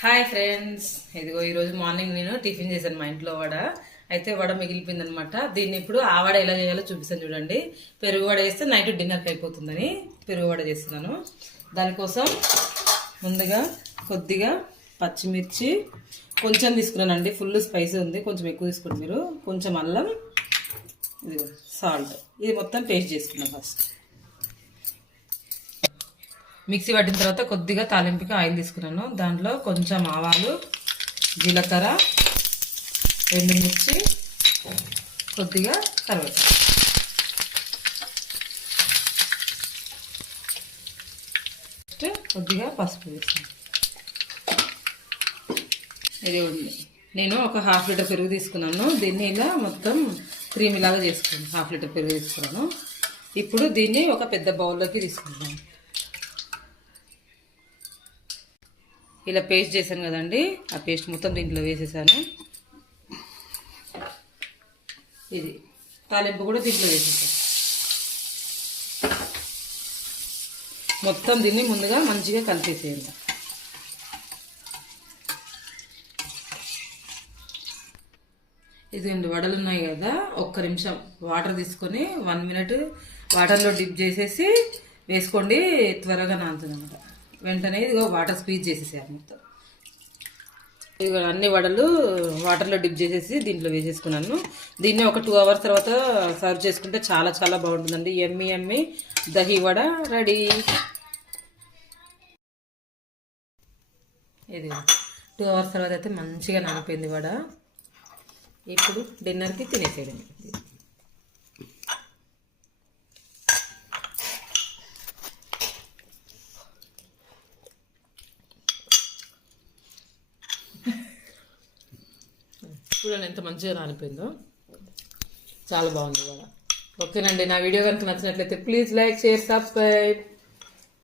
Hi friends, ఇదిగో ఈరోజు morning నేను టిఫిన్ చేశాను మా ఇంట్లో వడ. అయితే వడ మిగిలిపోయింది అనమాట. దీన్ని ఇప్పుడు ఆ వడ ఎలా చేయాలో చూపిస్తాను చూడండి. పెరుగు వడ వేస్తే నైట్ డిన్నర్కి అయిపోతుందని పెరుగు వడ చేస్తున్నాను. దానికోసం ముందుగా కొద్దిగా పచ్చిమిర్చి కొంచెం తీసుకున్నానండి. ఫుల్ స్పైసీ ఉంది, కొంచెం ఎక్కువ తీసుకోండి మీరు. కొంచెం అల్లం, ఇదిగో సాల్ట్, ఇది మొత్తం పేస్ట్ చేసుకున్నాం. ఫస్ట్ మిక్సీ పట్టిన తర్వాత కొద్దిగా తాలింపుకి ఆయిల్ తీసుకున్నాను. దాంట్లో కొంచెం ఆవాలు, జీలకర్ర, ఎండుమిర్చి, కొద్దిగా కరివేపాకు, కొద్దిగా పసుపు వేసాను. ఇది ఉంది. నేను ఒక హాఫ్ లీటర్ పెరుగు తీసుకున్నాను. దీన్ని ఇలా మొత్తం క్రీమ్ లాగా చేసుకున్నాను. హాఫ్ లీటర్ పెరుగు తీసుకున్నాను. ఇప్పుడు దీన్ని ఒక పెద్ద బౌల్లోకి తీసుకుంటాను. ఇలా పేస్ట్ చేశాను కదండి, ఆ పేస్ట్ మొత్తం దీంట్లో వేసేసాను. ఇది తాలింపు కూడా దీంట్లో వేసేసాను. మొత్తం దీన్ని ముందుగా మంచిగా కలిపేసేయండి. ఇదిగోండి వడలు ఉన్నాయి కదా, ఒక్క నిమిషం వాటర్ తీసుకొని 1 మినిట్ వాటర్లో డిప్ చేసేసి వేసుకోండి. త్వరగా నానుతుంది అన్నమాట. వెంటనే ఇదిగో వాటర్ స్క్వీజ్ చేసేసారు మొత్తం. ఇదిగో అన్ని వడలు వాటర్లో డిప్ చేసేసి దీంట్లో వేసేసుకున్నాను. దీన్ని ఒక 2 అవర్స్ తర్వాత సర్వ్ చేసుకుంటే చాలా చాలా బాగుంటుందండి. ఎమ్మి ఎమ్మి దహి వడ రెడీ. ఇది 2 అవర్స్ తర్వాత అయితే మంచిగా నానిపోయింది వడ. ఇప్పుడు డిన్నర్కి తినేసేయడం. చూడండి ఎంత మంచిగా నానిపోయిందో, చాలా బాగుంది కూడా. ఓకేనండి, నా వీడియో కనుక నచ్చినట్లయితే ప్లీజ్ లైక్, షేర్, సబ్స్క్రైబ్.